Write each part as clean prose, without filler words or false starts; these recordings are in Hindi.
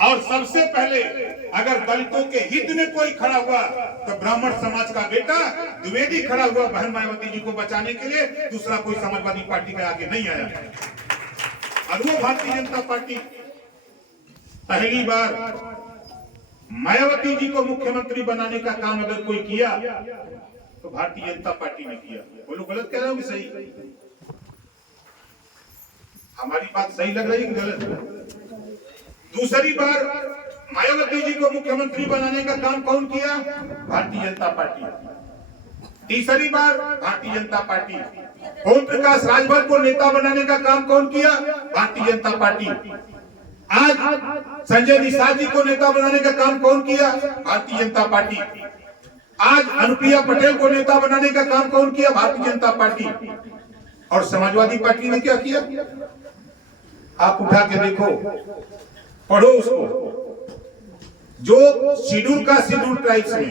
और सबसे पहले अगर दलितों के हित में कोई खड़ा हुआ तो ब्राह्मण समाज का बेटा द्विवेदी खड़ा हुआ बहन मायावती जी को बचाने के लिए। दूसरा कोई समाजवादी पार्टी का आगे नहीं आया। और वो भारतीय जनता पार्टी पहली बार मायावती जी को मुख्यमंत्री बनाने का काम अगर कोई किया तो भारतीय जनता पार्टी ने किया। बोलो गलत कह रहे हो कि सही? हमारी बात सही लग रही है कि गलत? दूसरी बार मायावती जी को मुख्यमंत्री बनाने का काम कौन किया? भारतीय जनता पार्टी। तीसरी बार भारतीय जनता पार्टी। ओम प्रकाश राजभर को नेता बनाने का काम कौन किया? भारतीय जनता पार्टी। आज संजय निषाद जी को नेता बनाने का काम कौन किया? भारतीय जनता पार्टी। आज अनुप्रिया पटेल को नेता बनाने का काम कौन किया? भारतीय जनता पार्टी। और समाजवादी पार्टी ने क्या किया? आप उठा के देखो, पढ़ो उसको। जो शेड्यूल का शेड्यूल ट्राइब्स में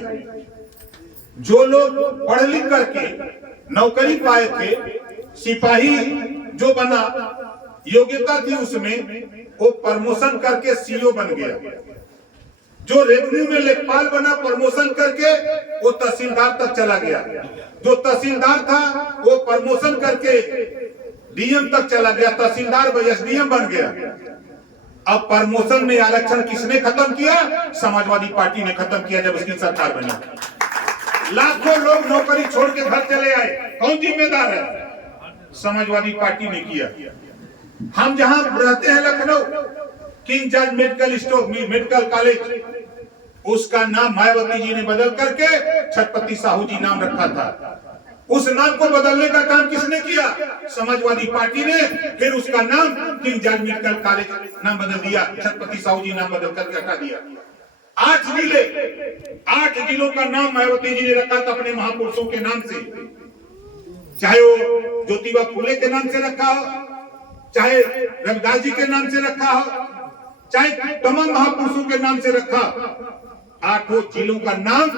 जो लोग पढ़ लिख करके नौकरी पाए थे, सिपाही जो बना, योग्यता थी उसमें, वो प्रमोशन करके सीओ बन गया। जो रेवेन्यू में लेखपाल बना, प्रमोशन करके वो तहसीलदार तक चला गया। जो तहसीलदार था वो प्रमोशन करके डीएम तक चला गया, तहसीलदार एसडीएम बन गया। अब प्रमोशन में आरक्षण किसने खत्म किया? समाजवादी पार्टी ने खत्म किया जब उसकी सरकार बनी। लाखों लोग नौकरी छोड़ के घर चले आए, कौन जिम्मेदार है? समाजवादी पार्टी ने किया। हम जहां रहते हैं Lucknow, king George medical college, उसका नाम मायावती जी ने बदल करके छत्रपति साहू जी नाम रखा था। उस नाम को बदलने का काम किसने किया? समाजवादी पार्टी ने। फिर उसका नाम किंग जॉर्ज मेडिकल कॉलेज नाम बदल दिया, छत्रपति साहू जी नाम बदल करके हटा दिया। 8 जिलों का नाम मायावती जी ने रखा था अपने महापुरुषों के नाम से। चाहे वो ज्योतिबा फुले के नाम से रखा हो, चाहे रविदास जी के नाम से रखा हो, चाहे तमाम महापुरुषों के नाम से रखा। 8 जिलों का नाम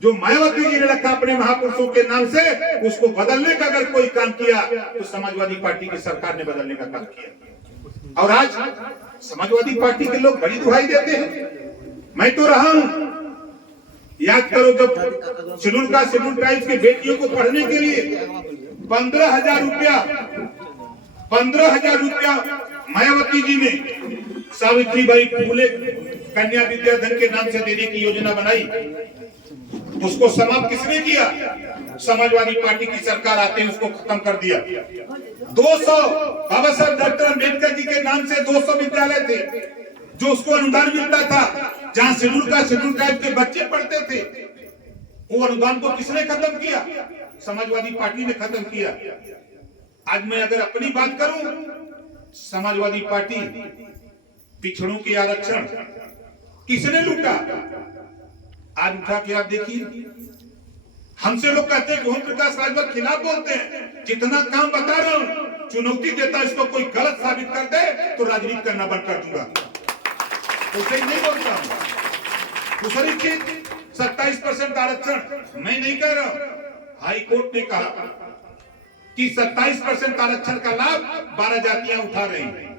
जो मायावती जी ने रखा अपने महापुरुषों के नाम से, उसको बदलने का अगर कोई काम किया तो समाजवादी पार्टी की सरकार ने बदलने का काम किया। और आज समाजवादी पार्टी के लोग बड़ी दुहाई देते हैं। मैं तो रहा हूं, याद करो, जब शेड्यूल का शेड्यूल ट्राइब्स की बेटियों को पढ़ने के लिए 15,000 रुपया मायावती जी ने सावित्रीबाई फुले कन्या विद्याधन के नाम से देने की योजना बनाई। उसको समाप्त किसने किया? समाजवादी पार्टी की सरकार आते ही उसको खत्म कर दिया। 200 बाबा साहब डॉक्टर अम्बेडकर जी के नाम से 200 विद्यालय थे जो उसको अनुदान मिलता था, जहां शेड्यूल ट्राइब के बच्चे पढ़ते थे। वो अनुदान को किसने खत्म किया? समाजवादी पार्टी ने खत्म किया। आज मैं अगर अपनी बात करूं, समाजवादी पार्टी पिछड़ों के आरक्षण किसने लूटा? आज उठा के आप देखिए, हमसे लोग कहते हैं कि ओम प्रकाश राजभर खिलाफ बोलते हैं। जितना काम बता रहा हूं, चुनौती देता, इसको कोई गलत साबित कर दे तो राजनीति करना बंद कर दूंगा। उसे नहीं बोलता हूं। दूसरी चीज, 27% आरक्षण मैं नहीं कह रहा हूं। हाई कोर्ट ने कहा कि 27% आरक्षण का लाभ 12 जातियां उठा रही हैं।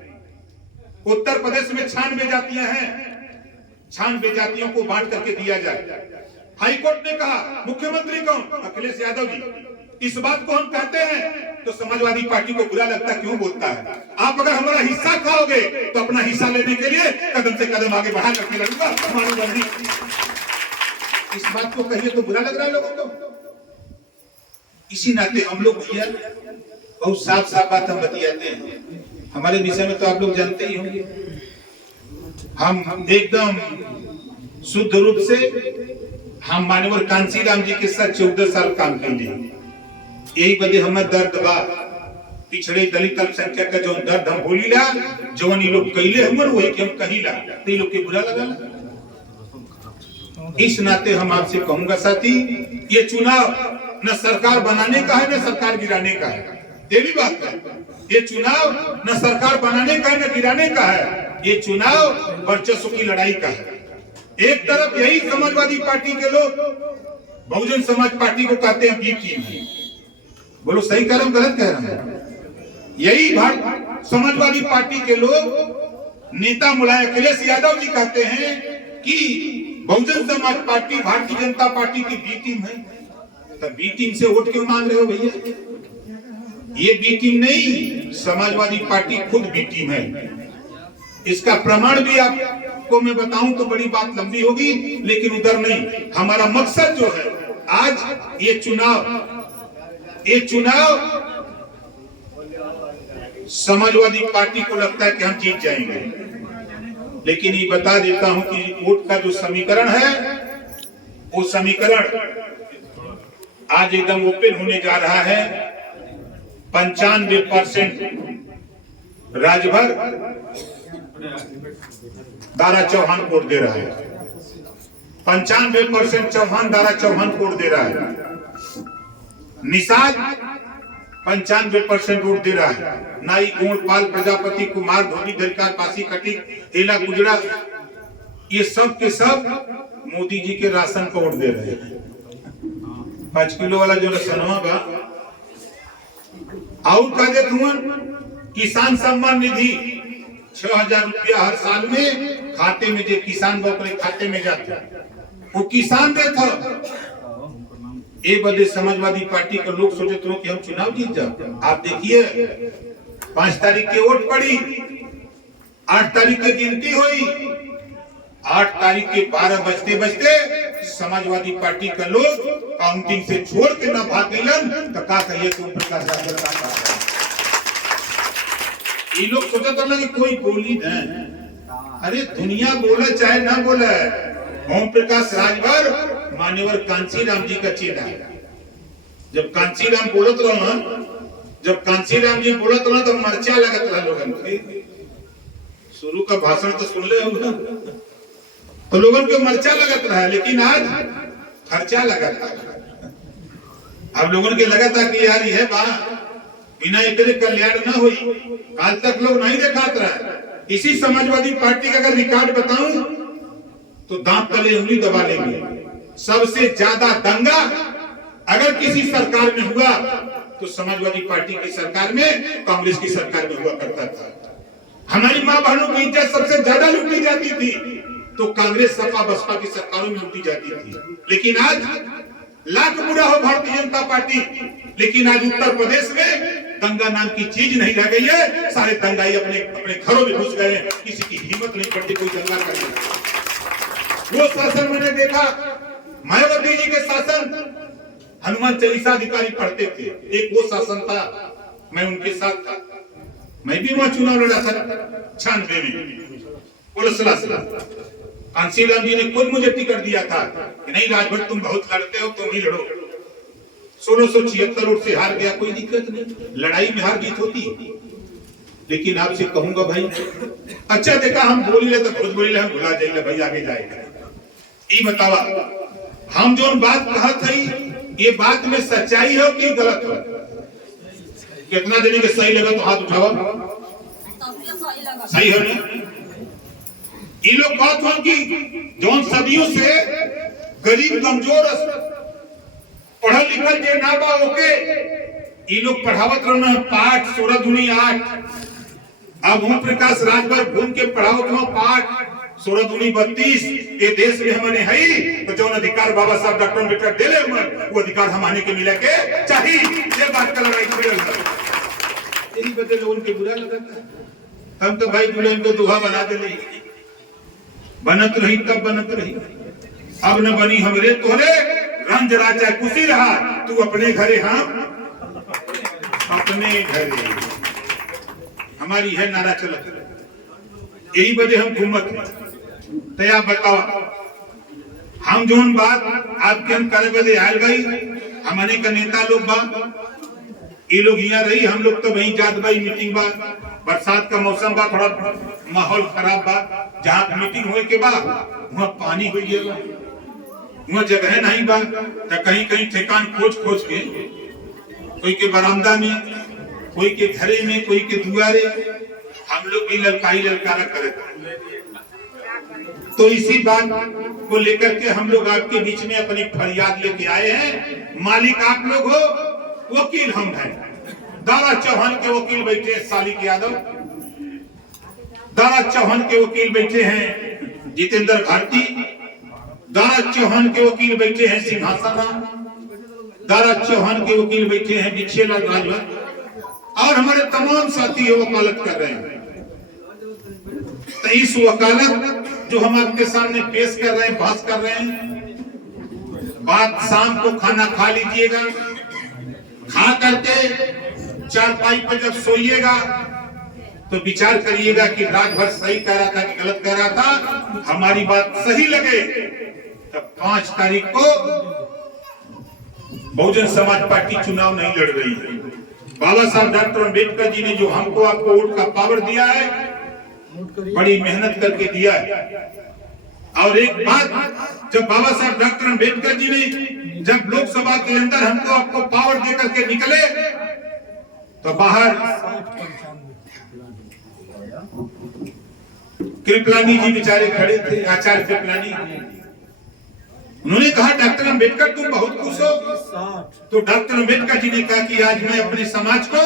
उत्तर प्रदेश में 96 जातियां हैं, 96 जातियों को बांट करके दिया जाए। हाई कोर्ट ने कहा, मुख्यमंत्री कौन? अखिलेश यादव जी। इस बात को हम कहते हैं तो समाजवादी पार्टी को बुरा लगता, क्यों बोलता है? आप अगर हमारा हिस्सा खाओगे तो अपना हिस्सा लेने के लिए कदम से कदम आगे बढ़ा करके लगूंगा। इस बात को कहिए तो बुरा लग रहा है लोगों को। इसी नाते हम लोग भैया बहुत साफ साफ बात हम बतियाते हैं। हमारे विषय में तो आप लोग जानते ही होंगे, हम एकदम शुद्ध रूप से हम मानवर कांसीराम जी के साथ 14 साल काम करेंगे। यही बदे हमें दर्द बा, पिछड़े दलित अल्पसंख्यक का जो दर्द हम बोली ला, जवन ये लोग कैले हमर वही के हम कही ला, तो ये लोग के बुरा लगा। इस नाते हम आपसे कहूंगा साथी, ये चुनाव न सरकार बनाने का है न सरकार गिराने का है। ये भी बात है, ये चुनाव न सरकार बनाने का है न गिराने का है। ये चुनाव वर्चस्व की लड़ाई का है। एक तरफ यही समाजवादी पार्टी के लोग बहुजन समाज पार्टी को कहते हैं बी टीम। बोलो सही कह रहा हूं गलत कह रहा हूं? यही समाजवादी पार्टी के लोग नेता मुलायम अखिलेश यादव जी कहते हैं कि बहुजन समाज पार्टी भारतीय जनता पार्टी की बी टीम है। तो बी टीम से वोट क्यों मांग रहे हो भैया? ये बी टीम नहीं, समाजवादी पार्टी खुद बी टीम है। इसका प्रमाण भी आपको मैं बताऊं तो बड़ी बात लंबी होगी, लेकिन उधर नहीं। हमारा मकसद जो है आज ये चुनाव समाजवादी पार्टी को लगता है कि हम जीत जाएंगे, लेकिन ये बता देता हूं कि वोट का जो समीकरण है वो समीकरण आज एकदम ओपन होने जा रहा है। 95% राजभर दारा चौहान वोट दे रहा है। 95% चौहान दारा चौहान वोट दे रहा है। निषाद 95% वोट दे रहा है। नाई गोंडपाल प्रजापति कुमार धोनी धरकार पासी कटी हेला गुजरा, ये सब के सब मोदी जी के राशन को वोट दे रहे हैं। 5 किलो वाला जो रसनवा बा और का देत हुआ किसान सम्मान निधि 6000 रुपया हर साल में खाते में जो किसान अपने खाते में जाता वो किसान देता। ये बदे समाजवादी पार्टी के लोग सोचते हो कि हम चुनाव जीत जाते। आप देखिए 5 तारीख की वोट पड़ी, 8 तारीख की गिनती हुई, 8 तारीख के 12 बजते बजते समाजवादी पार्टी का लोग काउंटिंग से छोड़ के ना भाग गए। तो का कहिए तुम प्रकाश ये लोग सोचते थे कि कोई बोली न, अरे दुनिया बोले चाहे ना बोले, ओम प्रकाश राजभर मान्यवर कांचीराम जी का चेला है। जब कांचीराम बोलत रहो ना, जब कांचीराम जी बोलत रहो तो मर्चा लगत रहा लोगन के। शुरू का भाषण तो सुन ले होगा तो लोगन को मर्चा लगत रहा, लेकिन आज खर्चा लगत रहा। अब लोगन के लगा था कि यार यह बात बिना एक कल्याण ना हुई, काल तक लोग नहीं देखात रहा। इसी समाजवादी पार्टी का अगर रिकॉर्ड बताऊं तो दांत तले उंगली दबा लेंगे। सबसे ज्यादा दंगा अगर किसी सरकार में हुआ तो समाजवादी पार्टी की सरकार में, कांग्रेस की सरकार में हुआ करता था। हमारी माँ बहनों की इज्जत सबसे ज्यादा लूटी जाती थी तो कांग्रेस सपा बसपा की सरकारों में लूटी जाती थी। लेकिन आज लाख बुरा हो भारतीय जनता पार्टी, लेकिन आज उत्तर प्रदेश में दंगा नाम की चीज नहीं रह गई है। सारे दंगाई अपने अपने घरों में घुस गए। किसी की हिम्मत नहीं पड़ती कोई दंगा करे। वो शासन मैंने देखा, मायावती जी के शासन, हनुमान चालीसा अधिकारी पढ़ते थे। एक वो शासन था, मैं उनके साथ था। मैं भी वहां चुनाव लड़ा था 96 में। कांसीराम जी ने खुद मुझे टिकट दिया था कि नहीं राजभर तुम बहुत लड़ते हो, तुम ही लड़ो। 1676 वोट से हार गया, कोई दिक्कत नहीं, लड़ाई में हार जीत होती। लेकिन आपसे कहूंगा भाई, अच्छा देखा हम बोल ले तो खुद बोल ले, हम भुला जाइए भाई, आगे जाएगा। ये बतावा हम जो बात कहा थी, ये बात में सच्चाई हो कि गलत हो? कितना देने के सही लगा तो हाथ उठावा। सही है ना? ये लोग बात हो कि जो सदियों से गरीब कमजोर पढ़ा लिखा जे ना बा ओके ये लोग पढ़ावत रहना पाठ 16 दूनी 8। अब ओम प्रकाश राजभर घूम के पढ़ावत रहो पाठ 16 दूनी 32। ये देश में हमने है तो जो अधिकार बाबा साहब डॉक्टर अम्बेडकर दिले हमन, वो अधिकार हमारे के मिले के चाहिए। ये बात का लड़ाई खड़े यही बदले लोगों के बुरा लगता। हम तो भाई दुल्हन को दुहा बना दे, बनत रही तब बनत रही, अब न बनी हमरे तोरे, रंज राजा खुशी रहा तू अपने घरे, हम अपने घरे। हमारी है नारा चलत, यही वजह हम घूमत। तया बताओ हम जो बात आपके हम करे बदे आयल गई, हमारे का नेता लोग बा, ये लोग यहाँ रही, हम लोग तो वही जात भाई मीटिंग बा, बरसात का मौसम बा, थोड़ा माहौल खराब बा। जहाँ मीटिंग होए के बाद वहाँ पानी हो गया, वहाँ जगह नहीं बा, तो कहीं कहीं ठेकान खोज खोज के, कोई के बरामदा में, कोई के घरे में, कोई के दुआरे, हम लोग भी ललकारी ललकारा करे। तो इसी बात को लेकर के हम लोग आपके बीच में अपनी फरियाद लेके आए हैं। मालिक आप लोग हो, वकील हम हैं। दारा चौहान के वकील बैठे सालिक यादव, दारा चौहान के वकील बैठे हैं जितेंद्र भारती, दारा चौहान के वकील बैठे हैं सिंहासन राम, दारा चौहान के वकील बैठे हैं बिछेलाल राजभर और हमारे तमाम साथी वकालत कर रहे हैं। तो इस वकालत जो हम आपके सामने पेश कर रहे हैं, बहस कर रहे हैं, बात शाम को खाना खा लीजिएगा, खा करके चारपाई पर जब सोइएगा तो विचार करिएगा कि राजभर सही कह रहा था कि गलत कह रहा था। हमारी बात सही लगे तब 5 तारीख को बहुजन समाज पार्टी चुनाव नहीं लड़ रही है। बाबा साहब डॉक्टर अम्बेडकर जी ने जो हमको आपको वोट का पावर दिया है, बड़ी मेहनत करके दिया है। और एक बात, जब बाबा साहब डॉक्टर अम्बेडकर जी ने जब लोकसभा के अंदर हमको आपको पावर दे करके निकले तो बाहर कृपलानी जी बेचारे खड़े थे, आचार्य कृपलानी। उन्होंने कहा डॉक्टर अम्बेडकर तुम बहुत खुश हो, तो डॉक्टर अम्बेडकर जी ने कहा कि आज मैं अपने समाज को,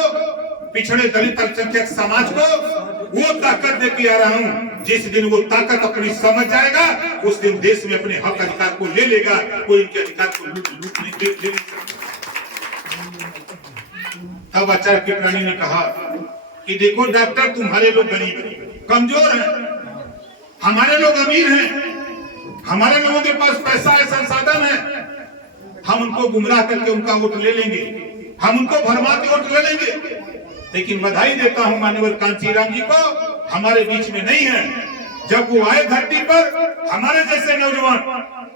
पिछड़े दलित अल्पसंख्यक समाज को वो ताकत दे के आ रहा हूं, जिस दिन वो ताकत अपनी समझ जाएगा उस दिन देश में अपने हक अधिकार को ले लेगा, कोई इनके अधिकार को लूट नहीं ले सकता। तब आचार्य कृपलानी ने कहा कि देखो डॉक्टर, तुम्हारे लोग गरीब कमजोर हैं, हमारे लोग अमीर हैं, हमारे लोगों के पास पैसा है, संसाधन है, हम उनको गुमराह करके उनका वोट ले लेंगे, हम उनको भरमा के वोट ले लेंगे। लेकिन बधाई देता हूं माननीय कांचीराम जी को, हमारे बीच में नहीं है। जब वो आए धरती पर, हमारे जैसे नौजवान,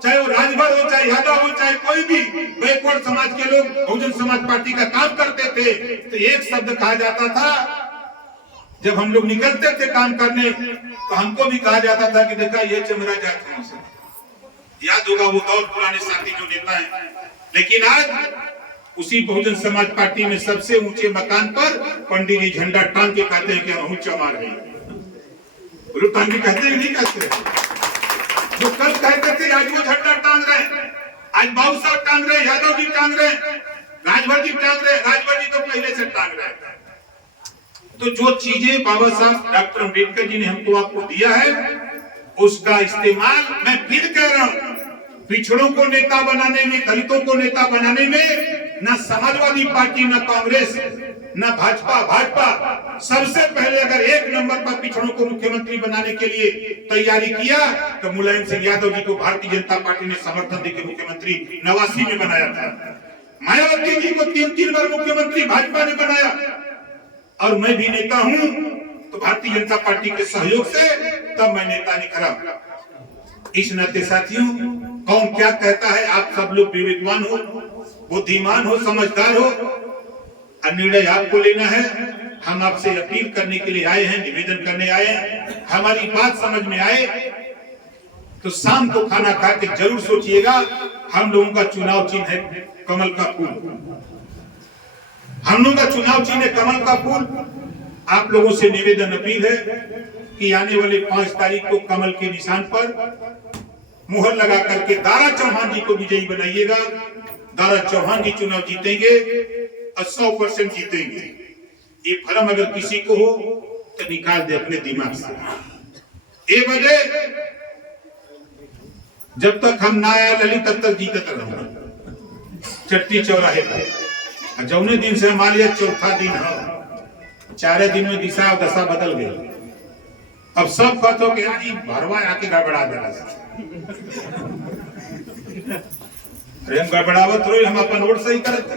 चाहे वो राजभर हो, चाहे यादव हो, चाहे कोई भी बैकवर्ड समाज के लोग बहुजन समाज पार्टी का काम करते थे, तो एक शब्द कहा जाता था, जब हम लोग निकलते थे काम करने तो हमको भी कहा जाता था कि देखा ये चमरा जाता है। याद होगा वो दौर, पुराने साथी जो नेता हैं। लेकिन आज उसी बहुजन समाज पार्टी में सबसे ऊंचे मकान पर पंडित जी झंडा टांग के कहते हैं कि हम ऊंचा मार रहे हैं। टांग के कहते हैं, नहीं कहते? जो कल कहते थे आज वो झंडा टांग रहे हैं, आज बाबू साहब टांग रहे, यादव जी टांग रहे, राजभर जी टांग रहे, राजभर जी तो पहले से टांग रहे। तो जो चीजें बाबा साहब डॉक्टर अम्बेडकर जी ने हमको आपको दिया है, उसका इस्तेमाल मैं फिर कह रहा हूं, पिछड़ों को नेता बनाने में, दलितों को नेता बनाने में न समाजवादी पार्टी, न कांग्रेस, न भाजपा सबसे पहले अगर 1 नंबर पर पिछड़ों को मुख्यमंत्री बनाने के लिए तैयारी किया तो मुलायम सिंह यादव जी को भारतीय जनता पार्टी ने समर्थन देकर मुख्यमंत्री 89 में बनाया था। मायावती जी को 3 बार मुख्यमंत्री भाजपा ने बनाया। और मैं भी नेता हूं तो भारतीय जनता पार्टी के सहयोग से तब मैं नेता निखरा। इस नाते साथियों, कौन क्या कहता है, आप सब लोग विवेकवान हो, बुद्धिमान हो, समझदार हो, निर्णय आपको लेना है। हम आपसे अपील करने के लिए आए हैं, निवेदन करने आए हैं। हमारी बात समझ में आए तो शाम को खाना खा के जरूर सोचिएगा। हम लोगों का चुनाव चिन्ह है कमल का फूल, हम लोगों का चुनाव चिन्ह है कमल का फूल। आप लोगों से निवेदन अपील है कि आने वाले 5 तारीख को कमल के निशान पर मुहर लगा करके दारा चौहान जी को विजयी बनाइएगा। दारा चौहान जी चुनाव जीतेंगे और 100% जीतेंगे। ये भ्रम अगर किसी को हो तो निकाल दे अपने दिमाग से। ये वजह जब तक हम ना आया लली तब तक जीतत रहूंगा चट्टी चौराहे पर। जौने दिन से हमारे लिए चौथा दिन है, 4 दिन में दिशा और दशा बदल गई। अब सब बात हो गया कि भरवा आके गड़बड़ा दे। अरे हम गड़बड़ावत रहो, हम अपन वोट सही करते।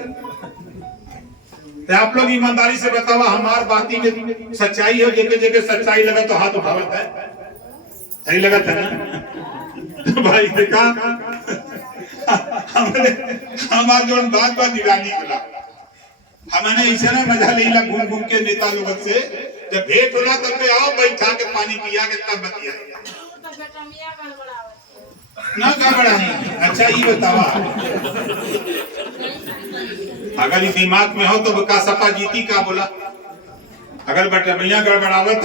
आप लोग ईमानदारी से बतावा, हमार बाती में सच्चाई है, जगह जगह सच्चाई लगा तो हाथ उठावत है, सही लगा था ना? तो भाई देखा हमने हमार जो बात निराली बोला, हमने ऐसा ना मजा लेला घूम घूम के नेता लोगों से। जब भेंट होला तब पे आओ, बैठा के पानी पिया के तब बतिया ना गड़बड़ाई। अच्छा ये बतावा, अगर ये दिमाग में हो तो का सपा जीती का बोला, अगर बटमिया गड़बड़ावत